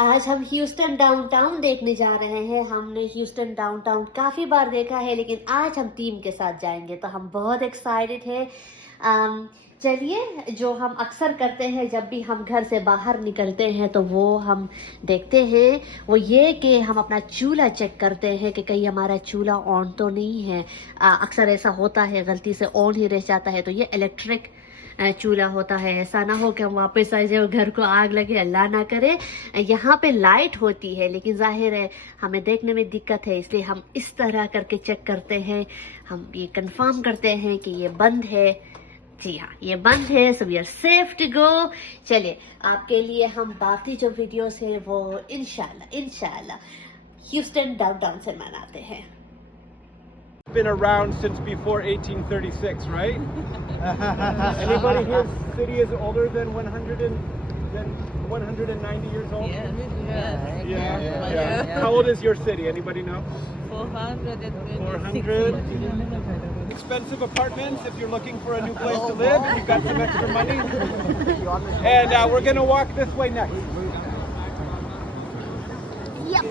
आज हम Houston downtown देखने जा रहे हैं। हमने ह्यूस्टन डाउनटाउन काफ़ी बार देखा है, लेकिन आज हम टीम के साथ जाएँगे, तो हम बहुत एक्साइटेड हैं। चलिए, जो हम अक्सर करते हैं जब भी हम घर से बाहर निकलते हैं, तो वो हम देखते हैं, वो ये कि हम अपना चूल्हा चेक करते हैं कि कहीं हमारा चूल्हा ऑन तो नहीं है। अक्सर ऐसा होता है, गलती से ऑन ही रह जाता है, तो ये इलेक्ट्रिक चूल्हा होता है। ऐसा ना हो कि हम वापस आ जाए और घर को आग लगे, अल्लाह ना करे। यहाँ पे लाइट होती है, लेकिन जाहिर है हमें देखने में दिक्कत है, इसलिए हम इस तरह करके चेक करते हैं। हम ये कंफर्म करते हैं कि ये बंद है। जी हाँ, ये बंद है, so we are safe to go. चलिए, आपके लिए हम बाकी जो वीडियोस है वो इंशाल्लाह ह्यूस्टन डाउनटाउन से मनाते हैं। Been around since before 1836, right? Anybody here's city is older than 190 years old? Yeah. How old is your city? Anybody know? 400. Expensive apartments if you're looking for a new place to live. You've got some extra money. And we're gonna walk this way next. Yep.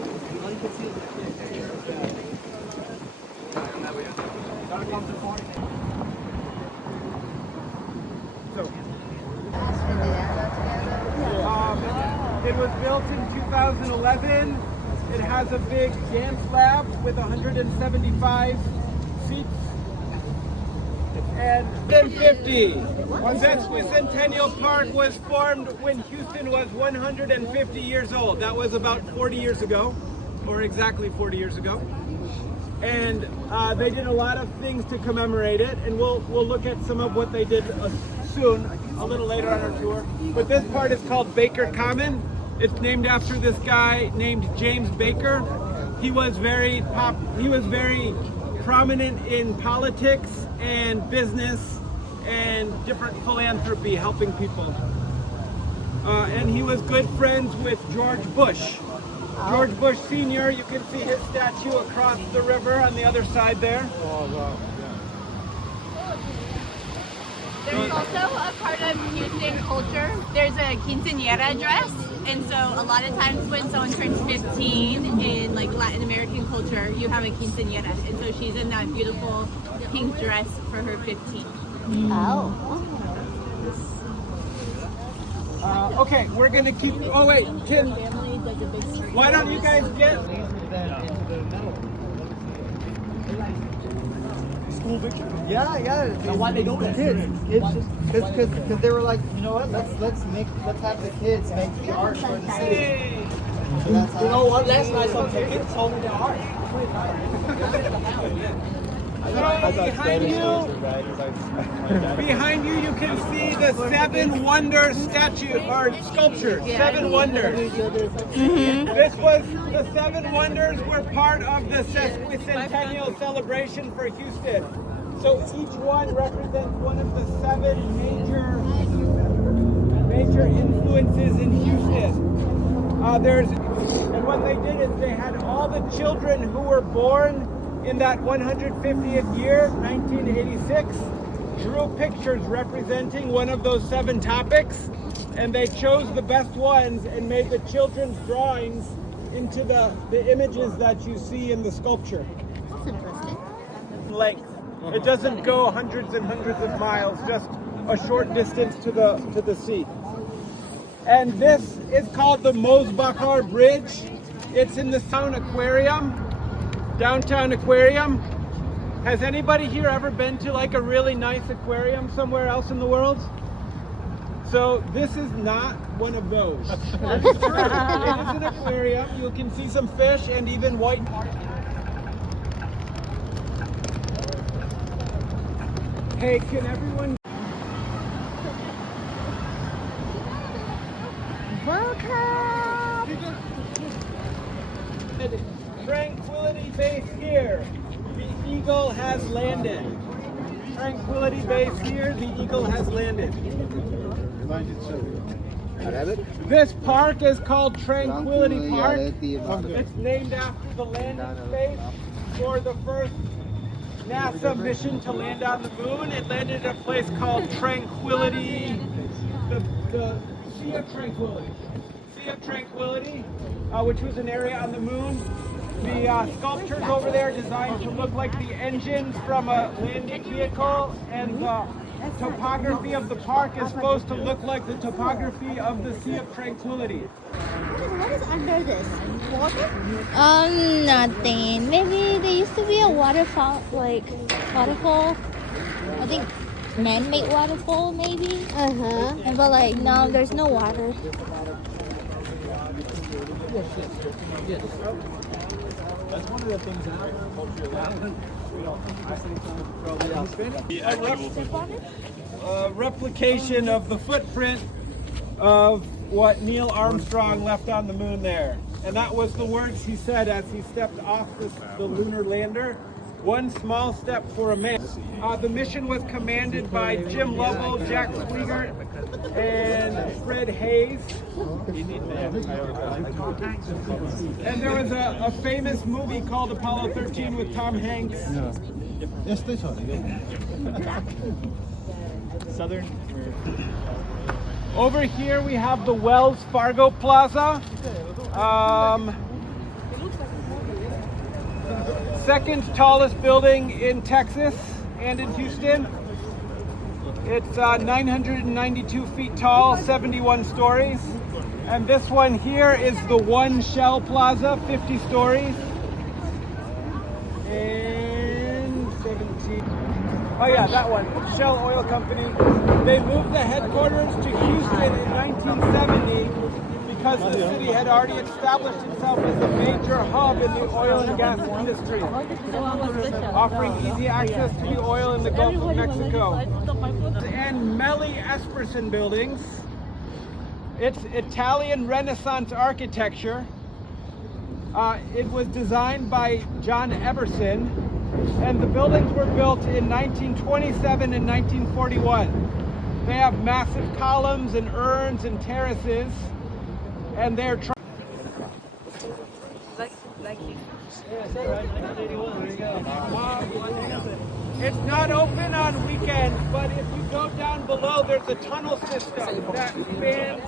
It was built in 2011. It has a big dance lab with 175 seats. And then 50. That Centennial Park was formed when Houston was 150 years old. That was about 40 years ago, or exactly 40 years ago. And they did a lot of things to commemorate it, and we'll look at some of what they did soon, a little later on our tour. But this part is called Baker Common. It's named after this guy named James Baker. He was very prominent in politics and business and different philanthropy, helping people. And he was good friends with George Bush. George Bush Sr., you can see his statue across the river on the other side there. There's also a part of Houston culture. There's a quinceañera dress, and so a lot of times when someone turns 15 in like Latin American culture, you have a quinceañera, and so she's in that beautiful pink dress for her 15. Oh. Okay, we're gonna keep. Oh wait, why don't you guys get? School picture? Yeah. And why they doing Kids, it? because they were like, you know what? Let's have the kids make the art for the city. Hey. So that's You how. know what? Last night some kids told me their art. Behind you, you can see the 7 Wonders statue or sculpture. 7 Wonders. This was the 7 Wonders were part of the sesquicentennial celebration for Houston. So each one represents one of the 7 major influences in Houston. And what they did is they had all the children who were born in that 150th year, 1986, drew pictures representing one of those 7 topics, and they chose the best ones and made the children's drawings into the images that you see in the sculpture. That's interesting. Length. It doesn't go hundreds and hundreds of miles, just a short distance to the sea. And this is called the Mosbacher Bridge. It's in the downtown aquarium. Has anybody here ever been to like a really nice aquarium somewhere else in the world? So this is not one of those. It is an aquarium. You can see some fish and even white. Hey, can everyone? Welcome. Tranquility Base here. The Eagle has landed. Tranquility Base here. The Eagle has landed. This park is called Tranquility Park. It's named after the landing space for the first NASA mission to land on the moon. It landed at a place called Tranquility, the Sea of Tranquility. Sea of Tranquility, which was an area on the moon. The sculptures over there designed to look like the engines from a landing vehicle, and the topography of the park is supposed to look like the topography of the Sea of Tranquility. What is under this? Water? Nothing. Maybe there used to be a waterfall, waterfall. I think man-made waterfall, maybe. Uh-huh. But like no, there's no water. That's one of the things A replication of the footprint of what Neil Armstrong left on the moon there. And that was the words he said as he stepped off the lunar lander. One small step for a man. The mission was commanded by Jim Lovell, Jack Swigert, and Fred Hayes. And there was a famous movie called Apollo 13 with Tom Hanks. Southern. Over here we have the Wells Fargo Plaza. Second tallest building in Texas and in Houston. It's 992 feet tall, 71 stories. And this one here is the One Shell Plaza, 50 stories. And 17. Oh yeah, that one, Shell Oil Company. They moved the headquarters to Houston in 1970 because the city had already established itself as a major hub in the oil and gas industry, offering easy access to the oil in the Gulf of Mexico. And Melly Esperson buildings. It's Italian Renaissance architecture. It was designed by John Everson, and the buildings were built in 1927 and 1941. They have massive columns and urns and terraces, and they're It's not open on weekends, but if you go down below, there's a tunnel system that spans